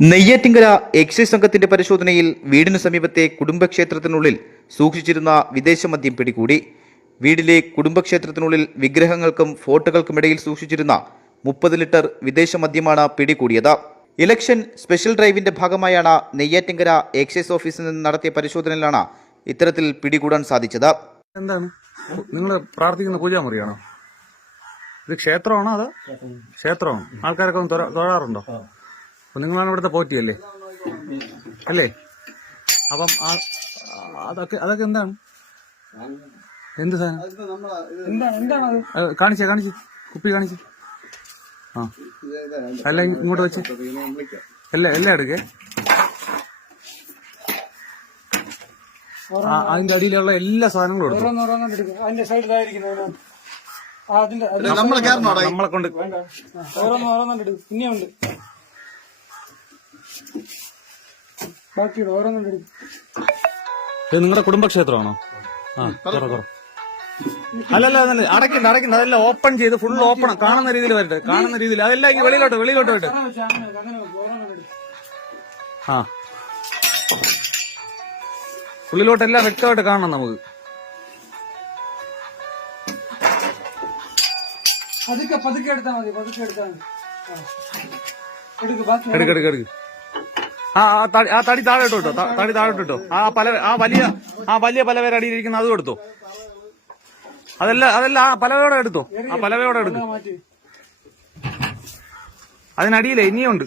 Neyyattinkara excise സംഘത്തിന്റെ പരിശോധനയിൽ വീടിനു സമീപത്തെ കുടുംബക്ഷേത്രത്തിനുള്ളിൽ സൂക്ഷിച്ചിരുന്ന വിദേശ മദ്യം പിടികൂടി. വീടിലെ കുടുംബക്ഷേത്രത്തിനുള്ളിൽ വിഗ്രഹങ്ങൾക്കും ഫോട്ടോകൾക്കുമിടയിൽ സൂക്ഷിച്ചിരുന്ന മുപ്പത് ലിറ്റർ വിദേശ മദ്യമാണ് പിടികൂടിയത്. ഇലക്ഷൻ സ്പെഷ്യൽ ഡ്രൈവിന്റെ ഭാഗമായാണ് നെയ്യാറ്റിങ്കര എക്സൈസ് ഓഫീസിൽ നിന്ന് നടത്തിയ പരിശോധനയിലാണ് ഇത്തരത്തിൽ പിടികൂടാൻ സാധിച്ചത്. എന്താണ്? നിങ്ങൾ പ്രാർത്ഥിക്കുന്ന പൂജാമുറിയാണോ ഇത് ക്ഷേത്രമാണോ അത്? ക്ഷേത്രമാണ്. ആൾക്കാരൊക്കെ ഒന്ന് തൊഴാറുണ്ടോ? അപ്പൊ നിങ്ങളാണ് ഇവിടുത്തെ പോറ്റിയല്ലേ? അല്ലേ? അപ്പം ആ- അതൊക്കെ അതൊക്കെ എന്താണ്? എന്ത് സാധനം? കാണിച്ചേ കാണിച്ച്. കുപ്പി കാണിച്ച്. ആ. അല്ല ഇങ്ങോട്ട് വെച്ച്. അല്ല എല്ലാം എടുക്കേ. ആ, അതിന്റെ അടിയിലുള്ള എല്ലാ സാധനങ്ങളും എടുക്കും. അതിന്റെ നമ്മളെ കൊണ്ട് ഓരോന്ന് ഓരോന്നും ഇനിയുണ്ട്. ബാക്കിയുടെ ഓരോന്നും ഇത് നിങ്ങളുടെ കുടുംബക്ഷേത്രമാണോ? ആ തുറ തുറ അല്ലല്ല അതല്ല അടക്കണ്ട അടക്കണ്ട അതെല്ലാം ഓപ്പൺ ചെയ്ത് ഫുൾ ഓപ്പൺ കാണുന്ന രീതിയിൽ വരട്ടെ. കാണുന്ന രീതിയിൽ. അതെല്ലാം ഇങ്ങ് വെളിയിലോട്ട് വെളിയിലോട്ട് വരട്ടെ. ആ. ഉള്ളിലോട്ടെല്ലാം വ്യക്തമായിട്ട് കാണണം നമുക്ക്. പതുക്കെ പതുക്കെ എടുത്താൽ മതി പതുക്കെ എടുത്താൽ മതി. ബാക്കി എടുക്ക് എടുക്ക് എടുക്ക്. ആ ആ തടി- ആ തടി താഴെ ഇട്ടു കേട്ടോ തടി താഴെ ഇട്ടോ. ആ പല ആ വലിയ ആ വലിയ പലവേര അടിയിലിരിക്കുന്ന അതും എടുത്തോ അതല്ല അതല്ല ആ പലവയോടെ എടുത്തോ. ആ പലവയോടെ അതിനടിയിലെ അതിനടിയിലേ ഇനിയുണ്ട്